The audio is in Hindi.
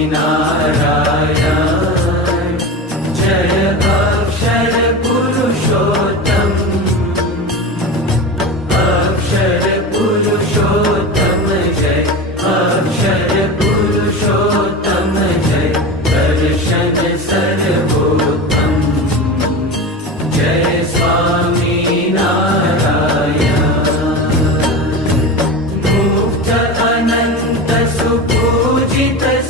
नारायण जय अक्षर पुरुषोत्तम जय अक्षर पुरुषोत्तम जय दर्शन सर्वोत्तम जय स्वामी नारायण मुक्त अनंत सुपूजित